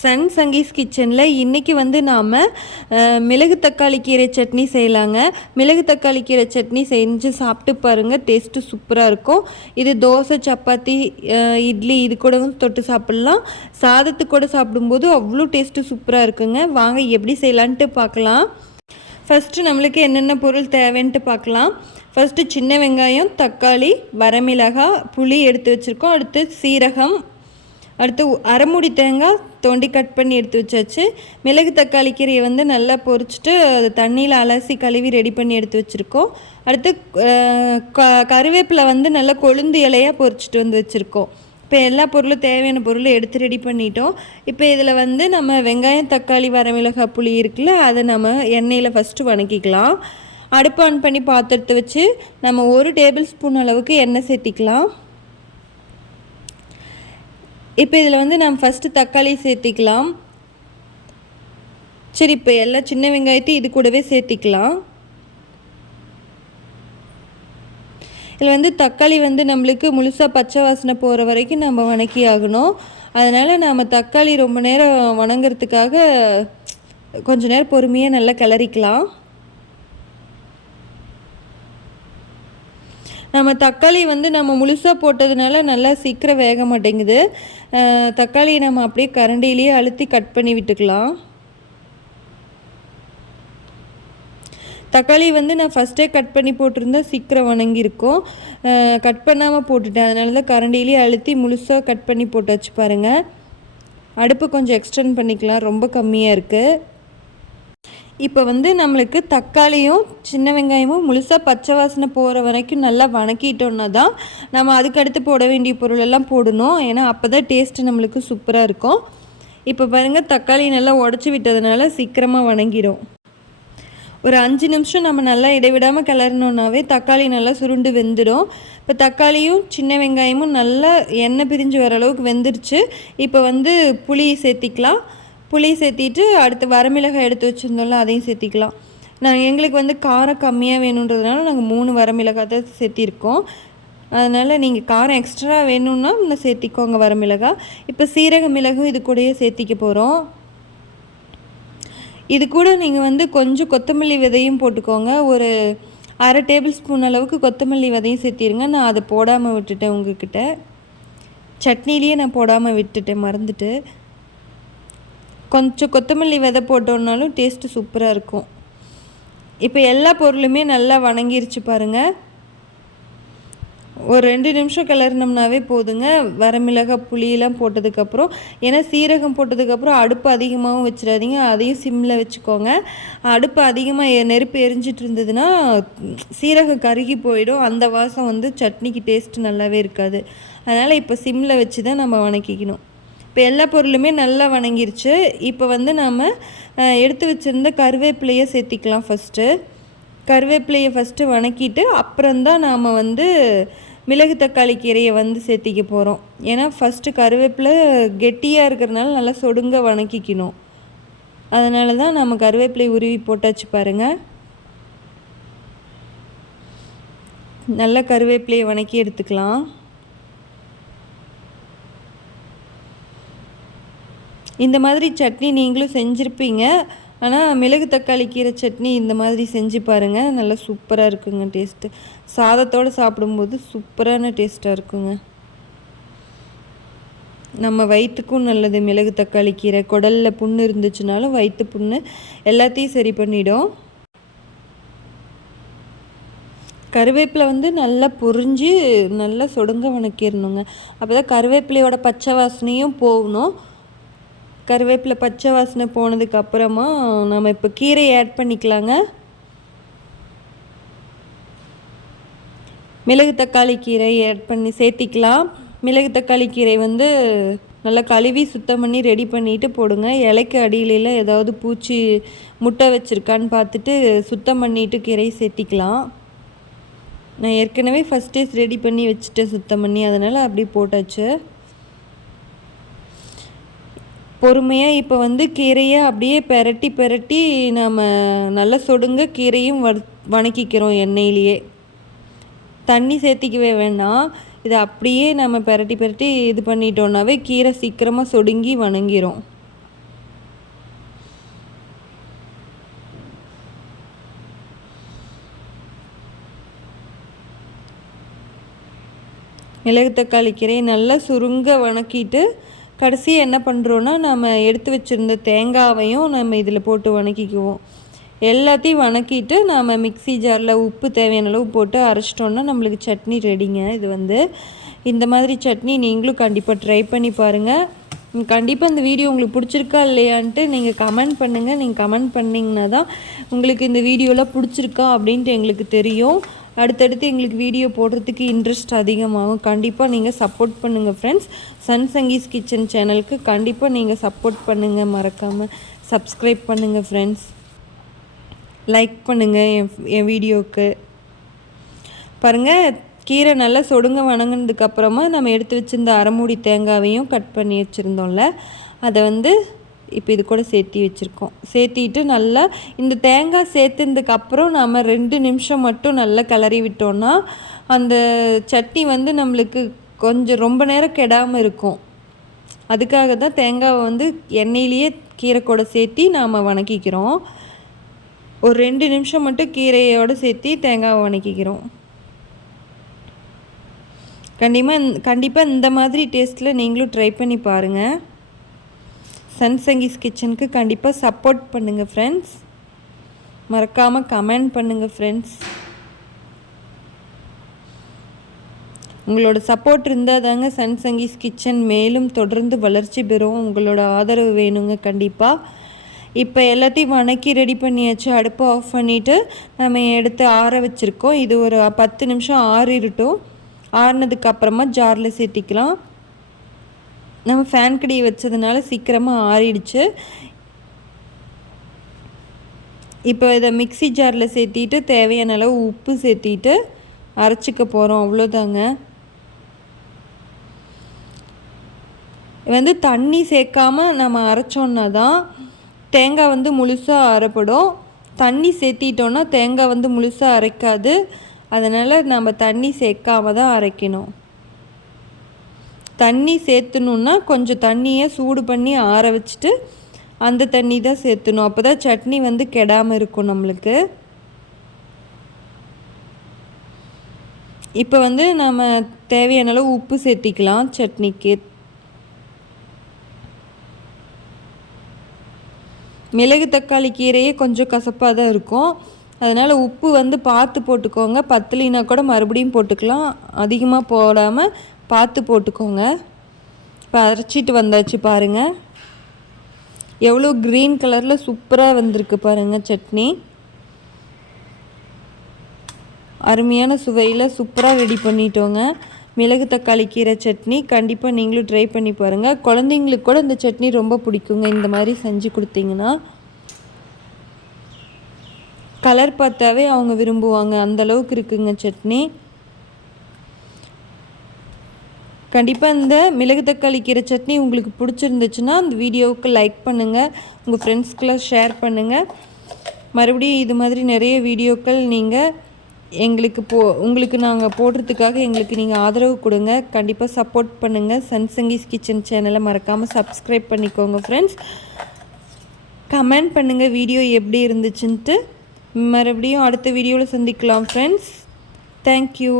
Sun Sanghis கிச்சனில் இன்றைக்கி வந்து நாம் மிளகு தக்காளி கீரை சட்னி செய்யலாங்க. மிளகு தக்காளி கீரை சட்னி செஞ்சு சாப்பிட்டு பாருங்கள், டேஸ்ட்டு சூப்பராக இருக்கும். இது தோசை, சப்பாத்தி, இட்லி இது கூடவும் தொட்டு சாப்பிட்லாம். சாதத்துக்கு கூட சாப்பிடும்போது அவ்வளோ டேஸ்ட்டு சூப்பராக இருக்குங்க. வாங்க எப்படி செய்யலான்ட்டு பார்க்கலாம். ஃபஸ்ட்டு நம்மளுக்கு என்னென்ன பொருள் தேவைன்ட்டு பார்க்கலாம். ஃபஸ்ட்டு சின்ன வெங்காயம், தக்காளி, வரமிளகாய், புளி எடுத்து வச்சுருக்கோம். அடுத்து சீரகம், அடுத்து அரைமுடி தேங்காய் தோண்டி கட் பண்ணி எடுத்து வச்சாச்சு. மிளகு தக்காளி கீரையை வந்து நல்லா பொரிச்சிட்டு அது தண்ணியில் அலசி கழுவி ரெடி பண்ணி எடுத்து வச்சுருக்கோம். அடுத்து கருவேப்பிலை வந்து நல்லா கொழுந்து இலையாக பொரிச்சிட்டு வந்து வச்சுருக்கோம். இப்போ எல்லா பொருளும் தேவையான பொருளை எடுத்து ரெடி பண்ணிட்டோம். இப்போ இதில் வந்து நம்ம வெங்காயம், தக்காளி, வரமிளகாய், புளி இருக்குல்ல, அதை நம்ம எண்ணெயில் ஃபஸ்ட்டு வணக்கிக்கலாம். அடுப்பு ஆன் பண்ணி பாத்திரத்தை வச்சு நம்ம 1 டேபிள் ஸ்பூன் அளவுக்கு எண்ணெய் சேர்த்திக்கலாம். இப்போ இதில் வந்து நம்ம ஃபஸ்ட்டு தக்காளி சேர்த்திக்கலாம். சரி, இப்போ எல்லா சின்ன வெங்காயத்தையும் இது கூடவே சேர்த்திக்கலாம். இதில் வந்து தக்காளி வந்து நம்மளுக்கு முழுசாக பச்சை வாசனை போகிற வரைக்கும் நம்ம வணக்கி ஆகணும். அதனால் நாம் தக்காளி ரொம்ப நேரம் வணங்கிறதுக்காக கொஞ்சம் நேரம் பொறுமையாக நல்லா கிளறிக்கலாம். நம்ம தக்காளி வந்து நம்ம முழுசாக போட்டதுனால நல்லா சீக்கிரம் வேக மாட்டேங்குது. தக்காளியை நம்ம அப்படியே கரண்டிலேயே அழுத்தி கட் பண்ணி விட்டுக்கலாம். தக்காளி வந்து நான் ஃபஸ்ட்டே கட் பண்ணி போட்டிருந்தா சீக்கிரம் வணங்கியிருக்கும். கட் பண்ணாமல் போட்டுட்டேன், அதனால தான் கரண்டிலேயே அழுத்தி முழுசாக கட் பண்ணி போட்டாச்சு பாருங்கள். அடுப்பு கொஞ்சம் எக்ஸ்டெண்ட் பண்ணிக்கலாம், ரொம்ப கம்மியாக இருக்குது. இப்போ வந்து நம்மளுக்கு தக்காளியும் சின்ன வெங்காயமும் முழுசாக பச்சை வாசனை போகிற வரைக்கும் நல்லா வணக்கிட்டோன்னா தான் நம்ம அதுக்கடுத்து போட வேண்டிய பொருளெல்லாம் போடணும். ஏன்னா அப்போ தான் டேஸ்ட்டு நம்மளுக்கு சூப்பராக இருக்கும். இப்போ பாருங்கள், தக்காளி நல்லா உடச்சி விட்டதுனால சீக்கிரமாக வணங்கிடும். ஒரு 5 நிமிஷம் நம்ம நல்லா இடைவிடாமல் கிளறினோன்னாவே தக்காளி நல்லா சுருண்டு வெந்துடும். இப்போ தக்காளியும் சின்ன வெங்காயமும் நல்லா எண்ணெய் பிரிஞ்சு வர அளவுக்கு வெந்துருச்சு. இப்போ வந்து புளி சேர்த்திக்கலாம். புளி சேர்த்திட்டு அடுத்து வரமிளகாய் எடுத்து வச்சுருந்தோம்ல, அதையும் சேர்த்திக்கலாம். எங்களுக்கு வந்து காரம் கம்மியாக வேணுன்றதுனால நாங்கள் 3 வரமிளகாய் தான் சேர்த்திருக்கோம். அதனால் நீங்கள் காரம் எக்ஸ்ட்ரா வேணும்னா இன்னும் சேர்த்திக்கோங்க வரமிளகாய். இப்போ சீரக மிளகும் இது கூடயே சேர்த்திக்க போகிறோம். இது கூட நீங்கள் வந்து கொஞ்சம் கொத்தமல்லி விதையும் போட்டுக்கோங்க. ஒரு 1/2 டேபிள் ஸ்பூன் அளவுக்கு கொத்தமல்லி விதையும் சேர்த்திருங்க. நான் அதை போடாமல் விட்டுட்டேன், உங்ககிட்ட சட்னிலேயே நான் போடாமல் விட்டுட்டேன், மறந்துட்டு. கொஞ்சம் கொத்தமல்லி விதை போட்டோன்னாலும் டேஸ்ட்டு சூப்பராக இருக்கும். இப்போ எல்லா பொருளுமே நல்லா வணங்கிருச்சு பாருங்கள். ஒரு 2 நிமிஷம் கிளறினோம்னாவே போதுங்க. வரமிளகாய், புளியெல்லாம் போட்டதுக்கப்புறம், ஏன்னா சீரகம் போட்டதுக்கப்புறம் அடுப்பு அதிகமாகவும் வச்சிடாதீங்க, அதையும் சிம்மில் வச்சுக்கோங்க. அடுப்பு அதிகமாக நெருப்பு எரிஞ்சிட்டு இருந்ததுன்னா சீரகம் கருகி போயிடும். அந்த வாசம் வந்து சட்னிக்கு டேஸ்ட்டு நல்லாவே இருக்காது. அதனால் இப்போ சிம்மில் வச்சு தான் நம்ம வணக்கிக்கணும். இப்போ எல்லா பொருளுமே நல்லா வணங்கிருச்சு. இப்போ வந்து நாம் எடுத்து வச்சுருந்த கருவேப்பிலையை சேர்த்திக்கலாம். கருவேப்பிலையை ஃபஸ்ட்டு வணக்கிட்டு அப்புறம்தான் நாம் வந்து மிளகு தக்காளி கீரையை வந்து சேர்த்திக்க போகிறோம். ஏன்னா ஃபஸ்ட்டு கருவேப்பிலை கெட்டியாக இருக்கிறதுனால நல்லா சொடுங்க வணக்கிக்கணும். அதனால தான் நம்ம கருவேப்பிலை உருவி போட்டாச்சு பாருங்கள். நல்லா கருவேப்பிலையை வணக்கி எடுத்துக்கலாம். இந்த மாதிரி சட்னி நீங்களும் செஞ்சுருப்பீங்க. ஆனால் மிளகு தக்காளி கீரை சட்னி இந்த மாதிரி செஞ்சு பாருங்கள், நல்லா சூப்பராக இருக்குங்க. டேஸ்ட்டு சாதத்தோடு சாப்பிடும்போது சூப்பரான டேஸ்ட்டாக இருக்குங்க. நம்ம வயிற்றுக்கும் நல்லது மிளகு தக்காளி கீரை. குடலில் புண்ணு இருந்துச்சுனாலும் வயிற்று புண்ணு எல்லாத்தையும் சரி பண்ணிடும். கருவேப்பிலை வந்து நல்லா பொரிஞ்சு நல்லா சொடுங்க வணக்கிடணுங்க. அப்போ தான் கருவேப்பிலையோட பச்சை வாசனையும் போகணும். கருவேப்பிலை பச்சை வாசனை போனதுக்கப்புறமா நம்ம இப்போ கீரையை ஆட் பண்ணிக்கலாங்க. மிளகு தக்காளி கீரை ஆட் பண்ணி சேர்த்திக்கலாம். மிளகு தக்காளி கீரை வந்து நல்லா கழுவி சுத்தம் பண்ணி ரெடி பண்ணிவிட்டு போடுங்க. இலைக்கு அடியில ஏதாவது பூச்சி முட்டை வச்சுருக்கான்னு பார்த்துட்டு சுத்தம் பண்ணிவிட்டு கீரையை சேர்த்திக்கலாம். நான் ஏற்கனவே ஃபஸ்ட்டே ரெடி பண்ணி வச்சுட்டேன் சுத்தம் பண்ணி, அதனால் அப்படியே போட்டாச்சு. பொறுமையாக இப்போ வந்து கீரையை அப்படியே பெரட்டி நம்ம நல்லா சொடுங்க கீரையும் வணக்கிக்கிறோம் எண்ணெயிலேயே. தண்ணி சேர்த்திக்கவே வேண்டாம். இதை அப்படியே நம்ம பெரட்டி இது பண்ணிட்டோன்னாவே கீரை சீக்கிரமாக சொடுங்கி வணங்கிரும். மிளகு தக்காளி கீரையை நல்லா சுருங்க வணக்கிட்டு கடைசியாக என்ன பண்ணுறோன்னா நம்ம எடுத்து வச்சுருந்த தேங்காவையும் நம்ம இதில் போட்டு வணக்கிக்குவோம். எல்லாத்தையும் வணக்கிட்டு நாம் மிக்ஸி ஜாரில் உப்பு தேவையான அளவு போட்டு அரைச்சிட்டோன்னா நம்மளுக்கு சட்னி ரெடிங்க. இது இந்த மாதிரி சட்னி நீங்களும் கண்டிப்பாக ட்ரை பண்ணி பாருங்கள். கண்டிப்பாக இந்த வீடியோ உங்களுக்கு பிடிச்சிருக்கா இல்லையான்ட்டு நீங்கள் கமெண்ட் பண்ணுங்கள். நீங்கள் கமெண்ட் பண்ணிங்கன்னா தான் உங்களுக்கு இந்த வீடியோலாம் பிடிச்சிருக்கா அப்படின்ட்டு எங்களுக்கு தெரியும். அடுத்தடுத்து எங்களுக்கு வீடியோ போடுறதுக்கு இன்ட்ரெஸ்ட் அதிகமாகும். கண்டிப்பாக நீங்கள் சப்போர்ட் பண்ணுங்கள் ஃப்ரெண்ட்ஸ். சன் சங்கீஸ் கிச்சன் சேனலுக்கு கண்டிப்பாக நீங்கள் சப்போர்ட் பண்ணுங்கள். மறக்காமல் சப்ஸ்கிரைப் பண்ணுங்கள் ஃப்ரெண்ட்ஸ். லைக் பண்ணுங்கள் என் வீடியோவுக்கு. பாருங்கள், கீரை நல்லா சொடுங்க வணங்கினதுக்கப்புறமா நம்ம எடுத்து வச்சுருந்த அரைமூடி தேங்காவையும் கட் பண்ணி வச்சுருந்தோம்ல, அதை இப்போ இது கூட சேர்த்தி வச்சுருக்கோம். சேர்த்திட்டு நல்லா இந்த தேங்காய் சேர்த்துனதுக்கப்புறம் நம்ம 2 நிமிஷம் மட்டும் நல்லா கிளறி விட்டோன்னா அந்த சட்னி நம்மளுக்கு கொஞ்சம் ரொம்ப நேரம் கெடாமல் இருக்கும். அதுக்காக தான் தேங்காவை எண்ணெயிலேயே கீரை கூட சேர்த்தி நாம் வணக்கிக்கிறோம். ஒரு 2 நிமிஷம் மட்டும் கீரையோடு சேர்த்தி தேங்காவை வணக்கிக்கிறோம். கண்டிப்பாக இந்த மாதிரி டேஸ்ட்டில் நீங்களும் ட்ரை பண்ணி பாருங்கள். சன் சங்கீஸ் கிச்சனுக்கு கண்டிப்பாக சப்போர்ட் பண்ணுங்கள் ஃப்ரெண்ட்ஸ். மறக்காமல் கமெண்ட் பண்ணுங்கள் ஃப்ரெண்ட்ஸ். உங்களோட சப்போர்ட் இருந்தால் தாங்க சன் சங்கீஸ் கிச்சன் மேலும் தொடர்ந்து வளர்ச்சி பெறும். உங்களோட ஆதரவு வேணுங்க கண்டிப்பாக. இப்போ எல்லாத்தையும் வணக்கி ரெடி பண்ணியாச்சு. அடுப்பை ஆஃப் பண்ணிவிட்டு நம்ம எடுத்து ஆற வச்சுருக்கோம். இது ஒரு 10 நிமிஷம் ஆறிடட்டும். ஆறினதுக்கப்புறமா ஜாரில் சேர்த்திக்கலாம். நம்ம ஃபேன் கடியை வச்சதுனால சீக்கிரமாக ஆறிடுச்சு. இப்போ இதை மிக்ஸி ஜாரில் சேர்த்திட்டு தேவையான அளவு உப்பு சேர்த்திட்டு அரைச்சிக்க போகிறோம். அவ்வளோதாங்க. தண்ணி சேர்க்காமல் நம்ம அரைச்சோன்னா தான் தேங்காய் முழுசாக அரைப்படும். தண்ணி சேர்த்திட்டோன்னா தேங்காய் முழுசாக அரைக்காது. அதனால் நம்ம தண்ணி சேர்க்காம தான் அரைக்கணும். தண்ணி சேர்த்துணுன்னா கொஞ்சம் தண்ணியை சூடு பண்ணி ஆற வச்சுட்டு அந்த தண்ணி தான் சேர்த்துணும். அப்போ தான் சட்னி கெடாமல் இருக்கும் நம்மளுக்கு. இப்போ நம்ம தேவையான அளவு உப்பு சேர்த்திக்கலாம் சட்னிக்கு. மிளகு தக்காளி கீரையே கொஞ்சம் கசப்பாக தான் இருக்கும். அதனால் உப்பு பார்த்து போட்டுக்கோங்க. பத்தலினா கூட மறுபடியும் போட்டுக்கலாம். அதிகமாக போடாமல் பார்த்து போட்டுக்கோங்க. இப்போ அரைச்சிட்டு வந்தாச்சு பாருங்கள். எவ்வளோ க்ரீன் கலரில் சூப்பராக வந்திருக்கு பாருங்கள் சட்னி. அருமையான சுவையில் சூப்பராக ரெடி பண்ணிட்டோங்க. மிளகு தக்காளி கீரை சட்னி கண்டிப்பாக நீங்களும் ட்ரை பண்ணி பாருங்கள். குழந்தைங்களுக்கு கூட இந்த சட்னி ரொம்ப பிடிக்குங்க. இந்த மாதிரி செஞ்சு கொடுத்தீங்கன்னா கலர் பார்த்தாவே அவங்க விரும்புவாங்க. அந்தளவுக்கு இருக்குங்க சட்னி. கண்டிப்பாக இந்த மிளகு தக்காளி கீரை சட்னி உங்களுக்கு பிடிச்சிருந்துச்சுன்னா அந்த வீடியோவுக்கு லைக் பண்ணுங்கள். உங்கள் ஃப்ரெண்ட்ஸ்க்கெலாம் ஷேர் பண்ணுங்கள். மறுபடியும் இது மாதிரி நிறைய வீடியோக்கள் நீங்கள் உங்களுக்கு நாங்கள் போடுறதுக்காக எங்களுக்கு நீங்கள் ஆதரவு கொடுங்க. கண்டிப்பாக சப்போர்ட் பண்ணுங்கள். சன் சங்கீஸ் கிச்சன் சேனலை மறக்காமல் சப்ஸ்கிரைப் பண்ணிக்கோங்க ஃப்ரெண்ட்ஸ். கமெண்ட் பண்ணுங்கள் வீடியோ எப்படி இருந்துச்சுன்ட்டு. மறுபடியும் அடுத்த வீடியோவில் சந்திக்கலாம் ஃப்ரெண்ட்ஸ். தேங்க்யூ.